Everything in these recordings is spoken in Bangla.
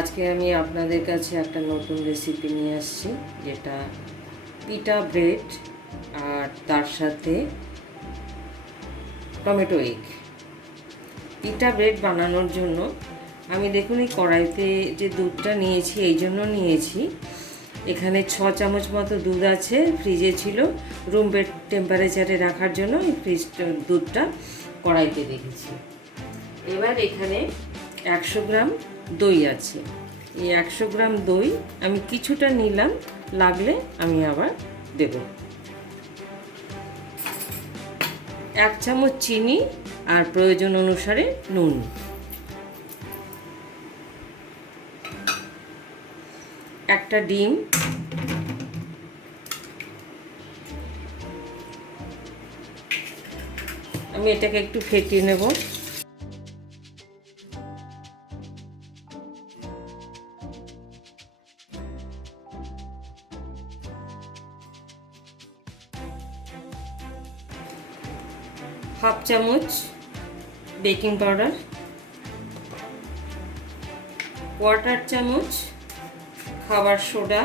আজকে আমি আপনাদের কাছে একটা নতুন রেসিপি নিয়ে আসছি, যেটা পিটা ব্রেড আর তার সাথে টমেটো এগ। পিটা ব্রেড বানানোর জন্য আমি দেখুন এই কড়াইতে যে দুধটা নিয়েছি, এই জন্য নিয়েছি। এখানে 6 চামচ মতো দুধ আছে, ফ্রিজে ছিল, রুম টেম্পারেচারে রাখার জন্য এই দুধটা কড়াইতে রেখেছি। এবার এখানে 100 গ্রাম দই আছে। এই 100 গ্রাম দই আমি কিছুটা নিলাম, লাগলে আমি আবার দেব। 1 চামচ চিনি আর প্রয়োজন অনুসারে নুন। একটা ডিম, আমি এটাকে একটু ফেটিয়ে নেব। হাফ চামচ বেকিং পাউডার, 1/4 চামচ খাবার সোডা,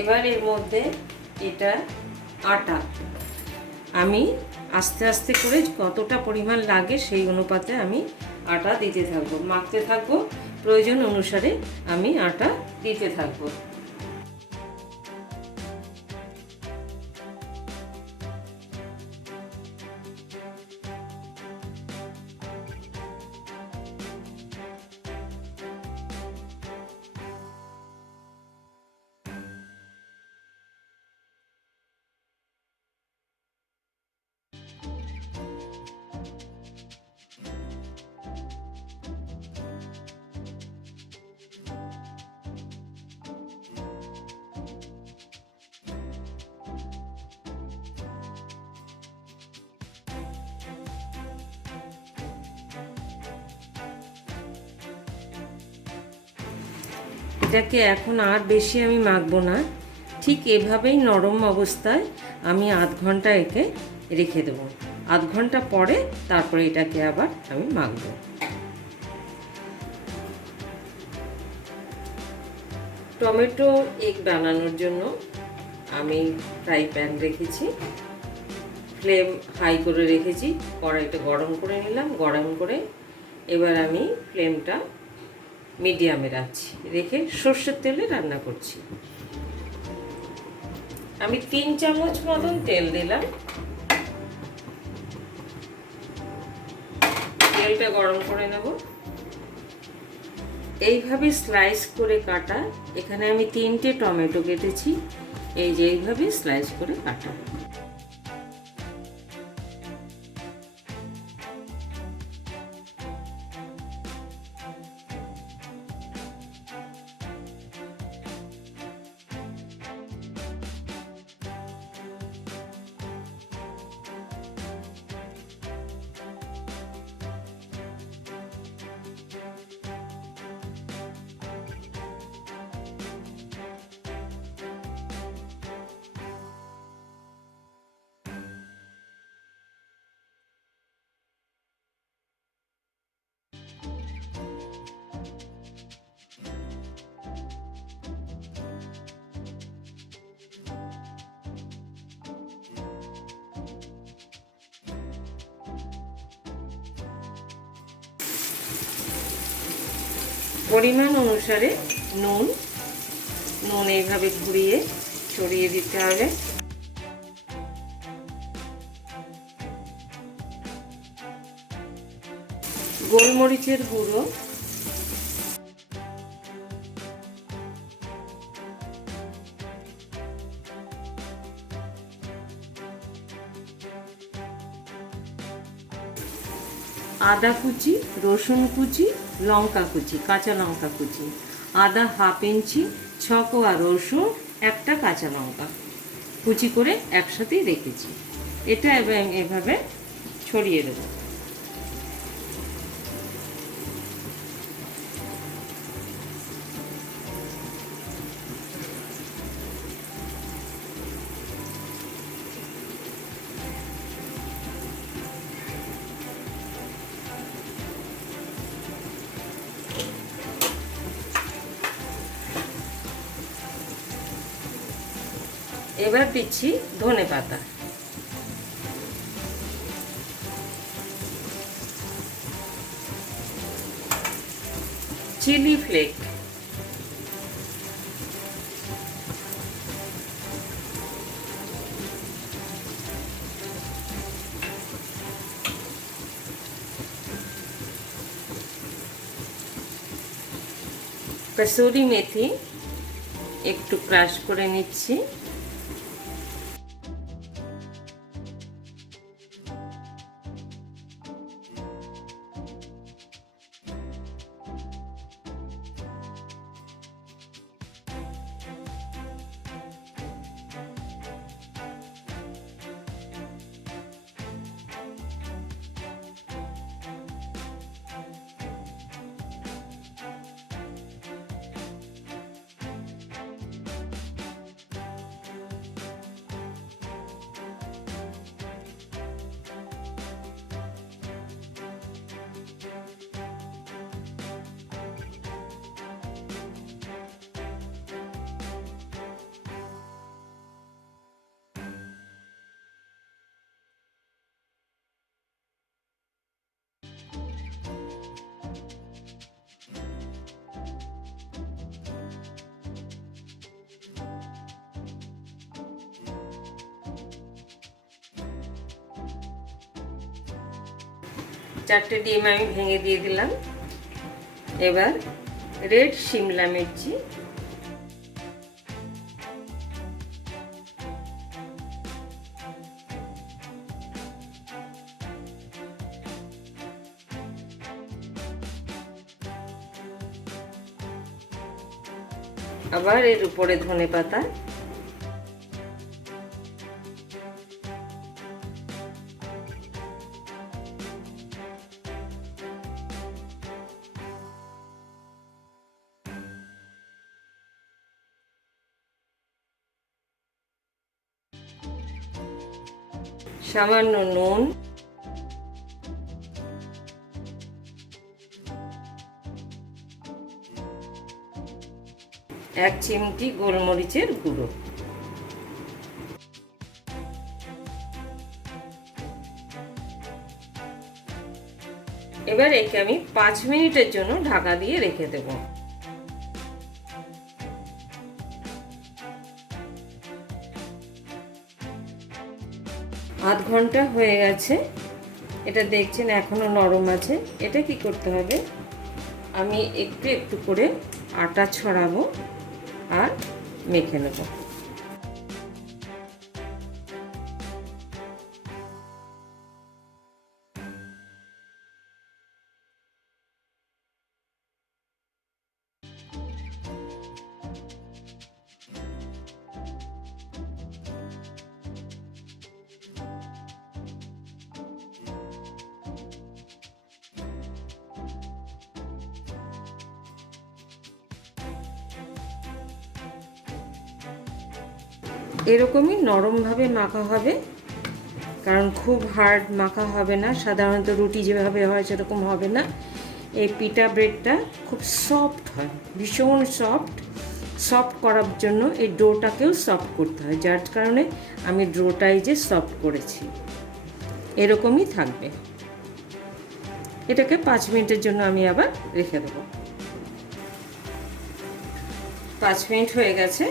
এবার এর মধ্যে এটা আটা, আমি আস্তে আস্তে করে কতটা পরিমাণ লাগে সেই অনুপাতে আমি আটা দিতে থাকবো, মাখতে থাকবো, প্রয়োজন অনুসারে আমি আটা দিতে থাকবো। এটাকে এখন আর বেশি আমি মাখবো না, ঠিক এভাবেই নরম অবস্থায় আমি আধ ঘন্টা একে রেখে দেবো। আধ ঘন্টা পরে তারপরে এটাকে আবার আমি মাখবো। টমেটো এগ বানানোর জন্য আমি ফ্রাই প্যান রেখেছি, ফ্লেম হাই করে রেখেছি, কড়াইটা গরম করে নিলাম। গরম করে এবার আমি ফ্লেমটা মিডিয়ামে রাখছি, রেখে সর্ষের তেলে রান্না করছি। আমি 3 চামচ মতন তেল দিলাম। তেলটা গরম করে নেব। এইভাবে স্লাইস করে কাটা, এখানে আমি 3টে টমেটো কেটেছি, এই যে এইভাবে স্লাইস করে কাটা। পরিমাণ অনুসারে নুন এইভাবে ঘুরিয়ে ছড়িয়ে দিতে হবে। গোলমরিচের গুঁড়ো আদা কুচি, রসুন কুচি, লঙ্কা কুচি, কাঁচা লঙ্কা কুচি, আদা হাফ ইঞ্চি, 6 কোয়া রসুন, একটা কাঁচা লঙ্কা কুচি করে একসাথেই রেখেছি। এটা এভাবে ছড়িয়ে দেবো। এবার দিচ্ছি ধনে পাতা, চিলি ফ্লেক, কসুরি মেথি একটু ক্রাশ করে নিচ্ছি, চারটে ডিম আমি ভেঙে দিয়ে দিলাম। এবার রেড শিমলা মির্চি, আবার এর উপরে ধনে পাতা, সামান্য নুন, এক চিমটি গোলমরিচের গুঁড়ো। এবার একে আমি 5 মিনিটের জন্য ঢাকা দিয়ে রেখে দেব। আধ ঘন্টা হয়ে গেছে, এটা দেখছেন এখনো নরম আছে। এটা কি করতে হবে, আমি একটু একটু করে আটা ছড়াবো আর মেখে নেব। এরকমই নরমভাবে মাখা হবে, কারণ খুব হার্ড মাখা হবে না। সাধারণত রুটি যেভাবে হয় সেরকম হবে না। এই পিটা ব্রেডটা খুব সফট হয়, ভীষণ সফট। সফট করার জন্য এই ডোটাকেও সফট করতে হয়, যার কারণে আমি ডোটাই যে সফট করেছি। এরকমই থাকবে। এটাকে 5 মিনিটের জন্য আমি আবার রেখে দেবো। 5 মিনিট হয়ে গেছে।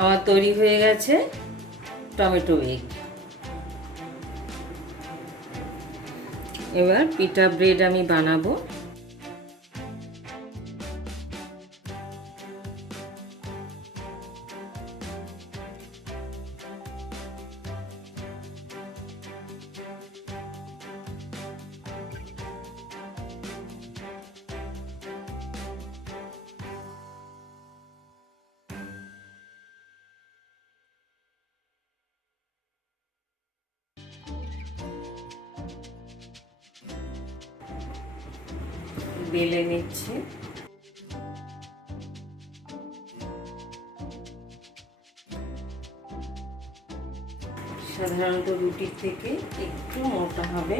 আমার তৈরি হয়ে গেছে টমেটো এগ। এবার পিঠা ব্রেড আমি বানাবো। বেলে নিচ্ছি। সাধারণত রুটির থেকে একটু মোটা হবে।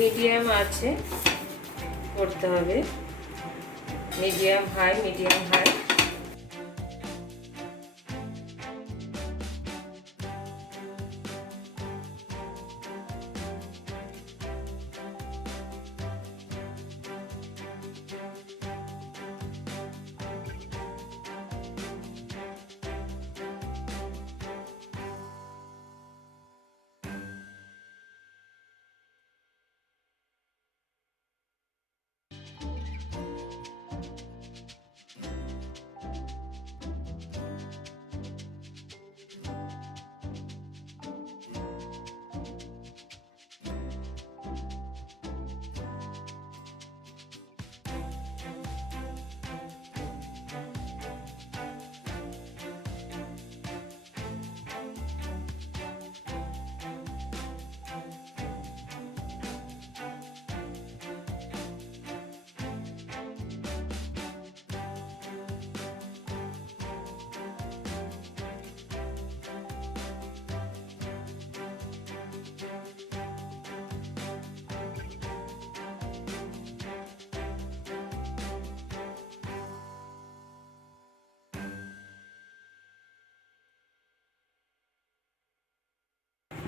মিডিয়াম আছে করতে হবে, মিডিয়াম হাই, মিডিয়াম হাই।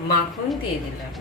মাখন দিয়ে দিলাম।